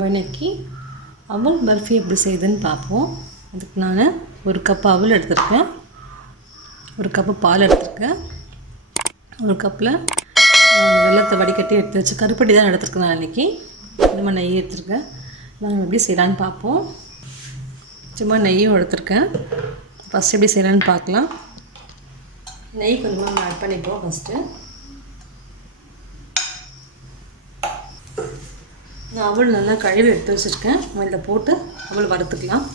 நம்ம இன்றைக்கி அவல் பர்ஃபி எப்படி செய்யுதுன்னு பார்ப்போம். அதுக்கு நான் ஒரு கப் அவல் எடுத்திருக்கேன், ஒரு கப்பு பால் எடுத்திருக்கேன், ஒரு கப்பில் வெள்ளத்தை வடிகட்டி எடுத்து வச்சு கருப்பட்டி தான் எடுத்துருக்கேன். நான் இன்றைக்கி சும்மா நெய் எடுத்துருக்கேன். நாங்கள் எப்படி செய்யலான்னு பார்ப்போம். சும்மா நெய்யும் எடுத்துருக்கேன். ஃபஸ்ட்டு எப்படி செய்யலான்னு பார்க்கலாம். நெய் கொஞ்சமாக நம்ம ஆட் பண்ணிப்போம். ஃபஸ்ட்டு நான் அவல் நல்லா கழுவி எடுத்து வச்சுருக்கேன். நம்ம இதில் போட்டு அவல் வறுத்துக்கலாம்.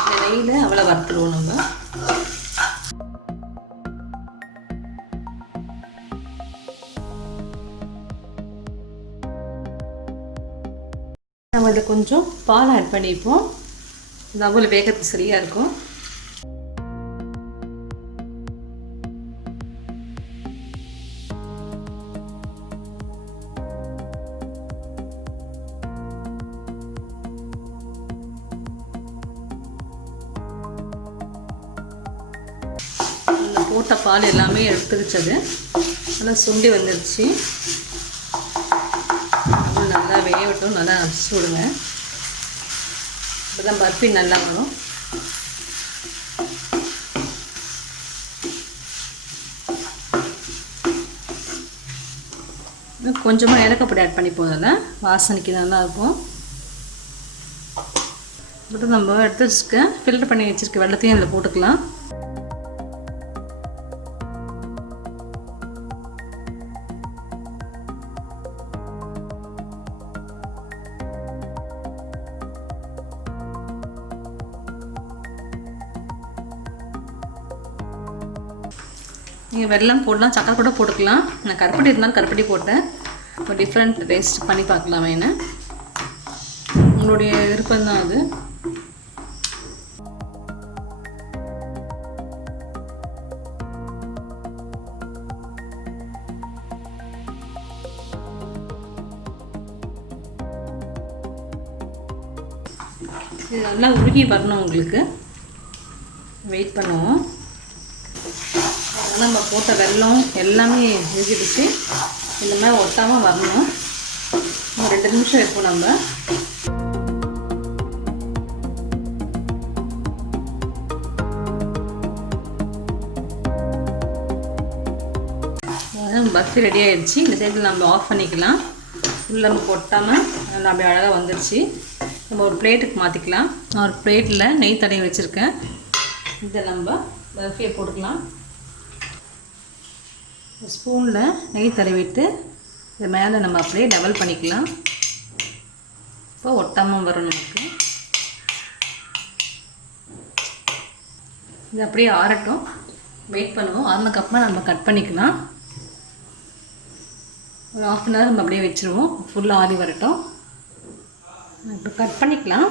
இந்த நெய்யில் அவளை வறுத்துடுவோம். நம்ம இதில் கொஞ்சம் பால் ஆட் பண்ணிப்போம். இந்த அவல் வேகத்துக்கு சரியாக இருக்கும். போட்ட பால் எல்லாமே எடுத்துக்கிச்சது நல்லா சுண்டி வந்துடுச்சு. நல்லா வேகட்டும், நல்லா அரைச்சி விடுங்க. இப்போ தான் பர்ஃபி நல்லா வரும். கொஞ்சமாக ஏலக்காய் ஆட் பண்ணி போதில் வாசனைக்கு நல்லாயிருக்கும். இப்போ நம்ம எடுத்து வச்சுருக்க ஃபில்டர் பண்ணி வச்சுருக்க வெள்ளத்தையும் இதில் போட்டுக்கலாம். நீங்கள் வெல்லம் போடலாம், சக்கரை கூட போட்டுக்கலாம். நான் கருப்பட்டி இருந்தாலும் கருப்பட்டி போட்டேன். ஒரு டிஃப்ரெண்ட் டேஸ்ட் பண்ணி பார்க்கலாம். வேணா உங்களுடைய விருப்பம் தான் அது. இது நல்லா உருகி வரணும். உங்களுக்கு வெயிட் பண்ணுவோம். நம்ம போட்ட வெல்லம் எல்லாமே உருகிடுச்சு. இந்த மாதிரி ஒட்டாமல் வரணும். ஒரு 2 நிமிஷம் இருக்கும். நம்ம பர்ஃபி ரெடி ஆகிடுச்சு. இந்த சைடில் நம்ம ஆஃப் பண்ணிக்கலாம். உள்ளே நம்ம கொட்டாமல் நல்லா அப்படியே அழகாக வந்துடுச்சு. நம்ம ஒரு பிளேட்டுக்கு மாற்றிக்கலாம். நான் ஒரு பிளேட்டில் நெய் தடவி வச்சுருக்கேன். இதை நம்ம பர்ஃபியை போட்டுக்கலாம். ஸ்பூனில் நெய் தடவிட்டு இது மேலே நம்ம அப்படியே டபுள் பண்ணிக்கலாம். இப்போ ஒட்டாமல் வரும் நமக்கு. இது அப்படியே ஆறட்டும், வெயிட் பண்ணுவோம். ஆறுனதுக்கப்புறமா நம்ம கட் பண்ணிக்கலாம். ஒரு 1/2 அன் ஹவர் நம்ம அப்படியே வச்சுருவோம். ஃபுல்லாக ஆறி வரட்டும். இப்போ கட் பண்ணிக்கலாம்.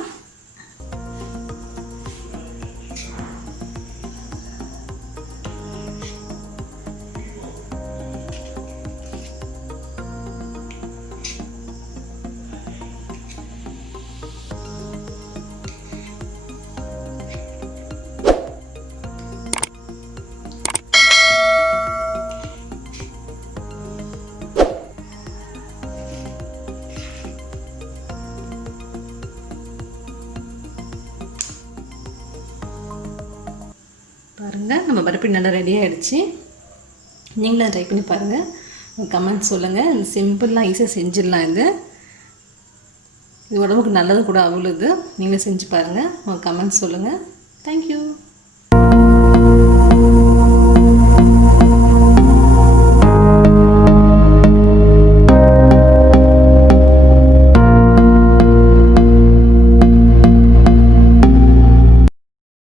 பாருங்கள், நம்ம பர்ஃபி நல்லா ரெடி ஆகிடுச்சு. நீங்களும் ட்ரை பண்ணி பாருங்கள். கமெண்ட் சொல்லுங்கள். இது சிம்பிளாக ஈஸியாக செஞ்சிடலாம். இது உடம்புக்கு நல்லது கூட. அவ்வளோ இது நீங்களும் செஞ்சு பாருங்கள். உங்கள் கமெண்ட் சொல்லுங்கள். தேங்க்யூ.